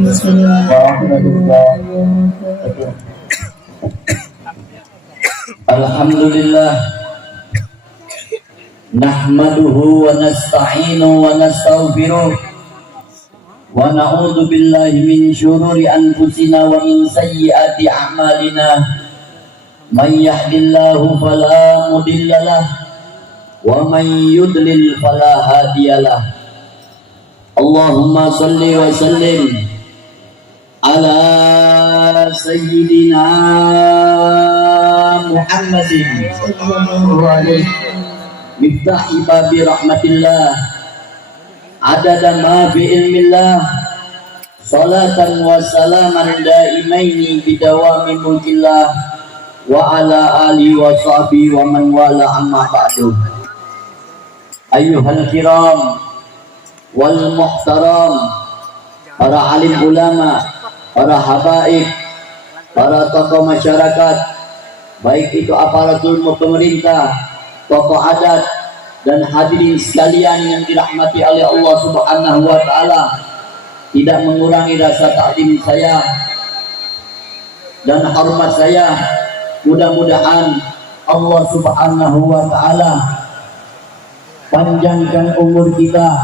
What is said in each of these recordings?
warahmatullahi wabarakatuh. Alhamdulillah, nahmaduhu wa nasta'inu wa nastaghfiruh wa na'udzu billahi min syururi anfusina wa min sayyiati a'malina. May yahdihillahu fala mudhillalah wa may yudlil fala hadiyalah. Allahumma shalli wa sallim ala sayyidina Muhammadin sallallahu alaihi miftahi babi rahmatillah adada ma fi ilmillah salatan wa salaman daimaini bidawami mulkillah wa ala alihi wa sahbihi wa man wala amma ba'du. Ayyuhal kiram wal muhtaram, para alim ulama, para habaib, para tokoh masyarakat, baik itu aparatur pemerintah, tokoh adat, dan hadirin sekalian yang dirahmati oleh Allah Subhanahu wa taala, tidak mengurangi rasa takdim saya dan hormat saya. Mudah-mudahan Allah Subhanahu wa taala panjangkan umur kita,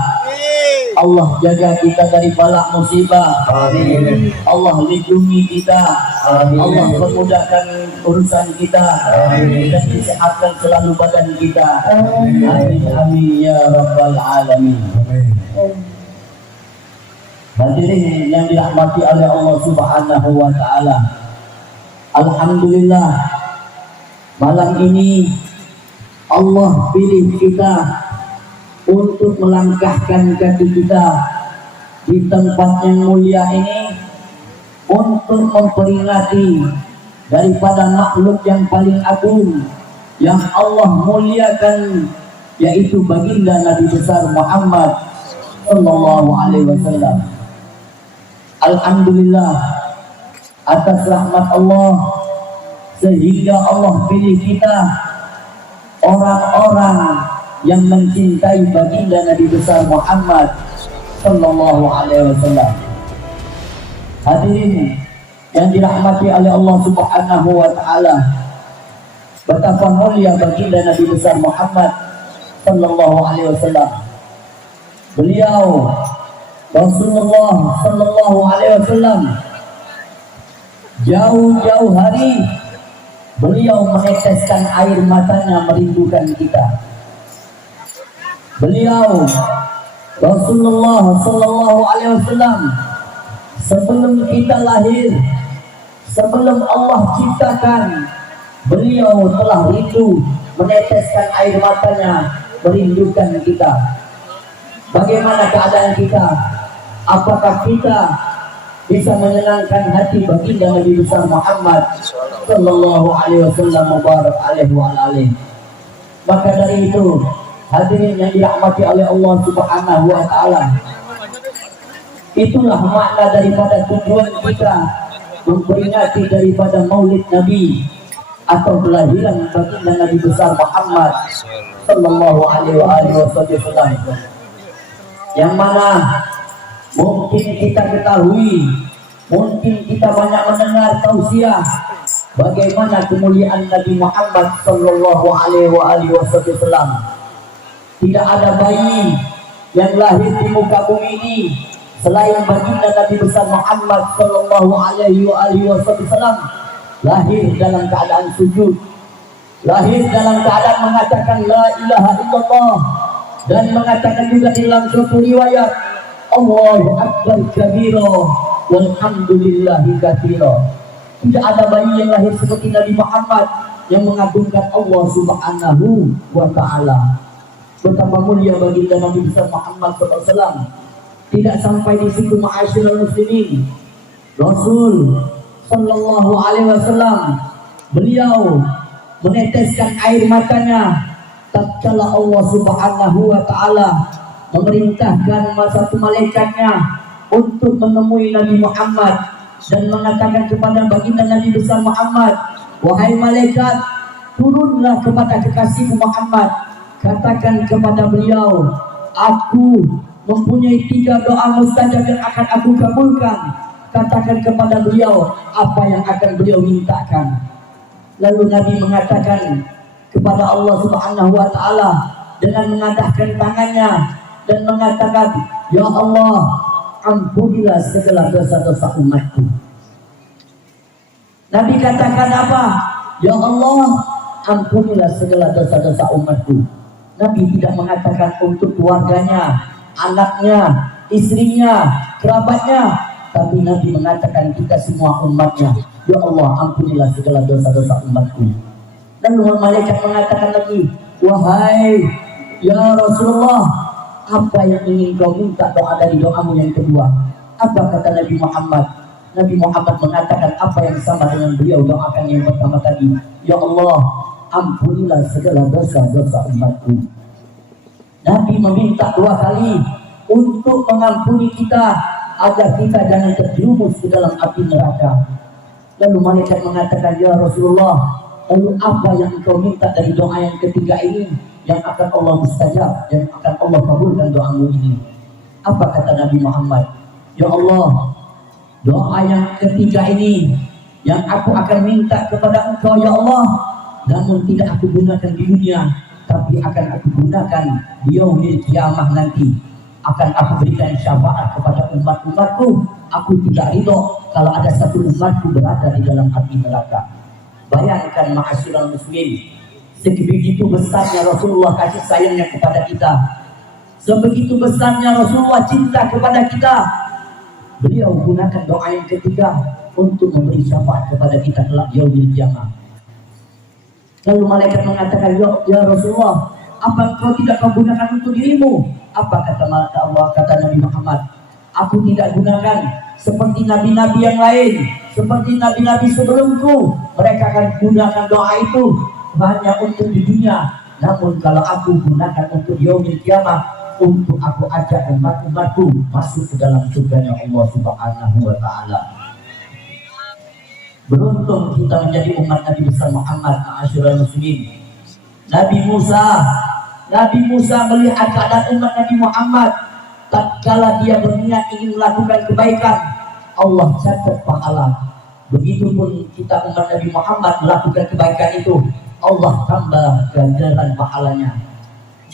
Allah jaga kita dari bala musibah. Amin. Allah lindungi kita. Amin. Allah memudahkan urusan kita. Amin. Dan disehatkan selalu badan kita. Amin. Amin. Amin ya rabbal alamin. Amin. Hadirin yang dirahmati oleh Allah Subhanahu wa taala, alhamdulillah, malam ini Allah pilih kita untuk melangkahkan kaki kita di tempat yang mulia ini untuk memperingati daripada makhluk yang paling agung yang Allah muliakan, yaitu baginda Nabi besar Muhammad sallallahu alaihi wasallam. Alhamdulillah atas rahmat Allah sehingga Allah pilih kita orang-orang yang mencintai baginda Nabi besar Muhammad sallallahu alaihi wasallam. Hadirin yang dirahmati oleh Allah Subhanahu wa taala, betapa mulia baginda Nabi besar Muhammad sallallahu alaihi wasallam. Beliau Rasulullah sallallahu alaihi wasallam jauh-jauh hari beliau meneteskan air matanya merindukan kita. Beliau Rasulullah sallallahu alaihi wasallam sebelum kita lahir, sebelum Allah ciptakan, beliau telah rindu meneteskan air matanya merindukan kita. Bagaimana keadaan kita? Apakah kita bisa menyenangkan hati baginda Nabi besar Muhammad sallallahu alaihi wasallam mubarak alaihi wa alihi? Maka dari itu, hadirin yang dirahmati oleh Allah Subhanahu wa taala, itulah makna daripada tujuan kita memperingati daripada Maulid Nabi atau kelahiran baginda Nabi besar Muhammad sallallahu alaihi wasallam, yang mana mungkin kita ketahui, mungkin kita banyak mendengar tausiah bagaimana kemuliaan Nabi Muhammad sallallahu alaihi wasallam. Tidak ada bayi yang lahir di muka bumi ini selain baginda Nabi besar Muhammad sallallahu alaihi wasallam lahir dalam keadaan sujud, lahir dalam keadaan mengatakan la ilaha illallah, dan mengatakan juga di dalam suatu riwayat Allahu akbar kabira walhamdulillahi katsira. Tidak ada bayi yang lahir seperti Nabi Muhammad yang mengagungkan Allah Subhanahu wa taala. Betapa mulia baginda Nabi besar Muhammad SAW. Tidak sampai di situ, ma'asyiral muslimin, Rasul sallallahu alaihi wasallam beliau meneteskan air matanya tatkala Allah Subhanahu wa taala memerintahkan satu malaikatnya untuk menemui Nabi Muhammad dan mengatakan kepada baginda Nabi besar Muhammad, wahai malaikat, turunlah kepada kekasihmu Muhammad, katakan kepada beliau, aku mempunyai 3 doa mustajab yang akan aku kabulkan. Katakan kepada beliau apa yang akan beliau mintakan. Lalu Nabi mengatakan kepada Allah Subhanahu wa taala dengan mengadahkan tangannya dan mengatakan, "Ya Allah, ampunilah segala dosa-dosa umatku." Nabi katakan apa? "Ya Allah, ampunilah segala dosa-dosa umatku." Nabi tidak mengatakan untuk keluarganya, anaknya, istrinya, kerabatnya, tapi Nabi mengatakan kita semua umatnya. "Ya Allah, ampunilah segala dosa-dosa umatku." Lalu malaikat mengatakan lagi, "Wahai ya Rasulullah, apa yang ingin kau minta doa dari doamu yang kedua?" Apa kata Nabi Muhammad? Nabi Muhammad mengatakan apa yang sama dengan beliau doakan yang pertama tadi. "Ya Allah, ampunilah segala dosa-dosa umatku." Nabi meminta 2 kali untuk mengampuni kita agar kita jangan terjerumus ke dalam api neraka. Lalu malaikat mengatakan, "Ya Rasulullah, lalu apa yang engkau minta dari doa yang ketiga ini yang akan Allah mustajab, yang akan Allah kabulkan doamu ini?" Apa kata Nabi Muhammad? "Ya Allah, doa yang ketiga ini yang aku akan minta kepada engkau ya Allah, namun tidak aku gunakan di dunia, tapi akan aku gunakan di yaumil kiamah nanti. Akan aku berikan syafaat kepada umat-umatku. Aku tidak ridho kalau ada satu umatku berada di dalam api neraka." Bayangkan ma'asyiral muslimin, sebegitu besarnya Rasulullah kasih sayangnya kepada kita, sebegitu besarnya Rasulullah cinta kepada kita. Beliau gunakan doa yang ketiga untuk memberi syafaat kepada kita kelak yaumil kiamah. Lalu malaikat mengatakan, "Ya Rasulullah, apa engkau tidak kau gunakan untuk dirimu?" Apa kata Allah, kata Nabi Muhammad, "Aku tidak gunakan seperti nabi-nabi yang lain, seperti nabi-nabi sebelumku. Mereka akan gunakan doa itu hanya untuk di dunia. Namun kalau aku gunakan untuk yaumil kiamah, untuk aku ajak umat-umatku masuk ke dalam surganya Allah Subhanahu wa taala." Beruntung kita menjadi umat Nabi besar Muhammad, ma'asyiral muslimin. Nabi Musa melihat keadaan umat Nabi Muhammad. Tatkala dia berniat ingin melakukan kebaikan, Allah catat pahala. Begitupun kita umat Nabi Muhammad melakukan kebaikan itu, Allah tambah ganjaran pahalanya.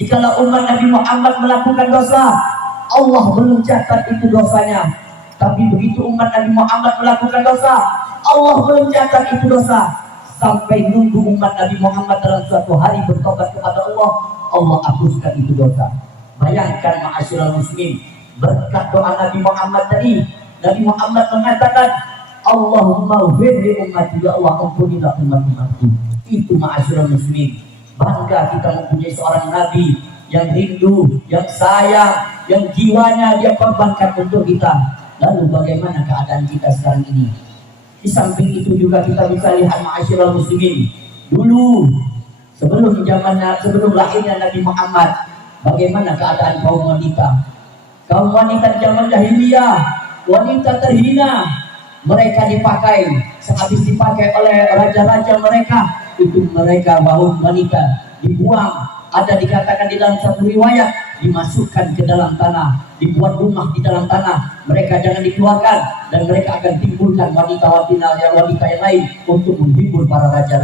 Jikalau umat Nabi Muhammad melakukan dosa, Allah belum catat itu dosanya. Tapi begitu umat Nabi Muhammad melakukan dosa, Allah belum catat itu dosa. Sampai nunggu umat Nabi Muhammad dalam suatu hari bertobat kepada Allah, Allah hapuskan itu dosa. Bayangkan ma'asyiral muslimin, berkat doa Nabi Muhammad tadi, Nabi Muhammad mengatakan, "Allahumma ighfir li ummati, ya Allah ampunilah umat-umatku." Itu ma'asyiral muslimin, bangga kita mempunyai seorang nabi yang rindu, yang sayang, yang jiwanya dia korbankan untuk kita. Lalu bagaimana keadaan kita sekarang ini? Di samping itu juga kita bisa lihat ma'asyiral muslimin, dulu sebelum lahirnya Nabi Muhammad, bagaimana keadaan kaum wanita? Kaum wanita zaman jahiliyah, wanita terhina, mereka dipakai, sehabis dipakai oleh raja-raja mereka, itu mereka bawa wanita dibuang. Ada dikatakan di dalam satu riwayat, dimasukkan ke dalam tanah, dibuat rumah di dalam tanah, mereka jangan dikeluarkan, dan mereka akan timbulkan wanita-wanita yang lain untuk menghibur para raja-raja.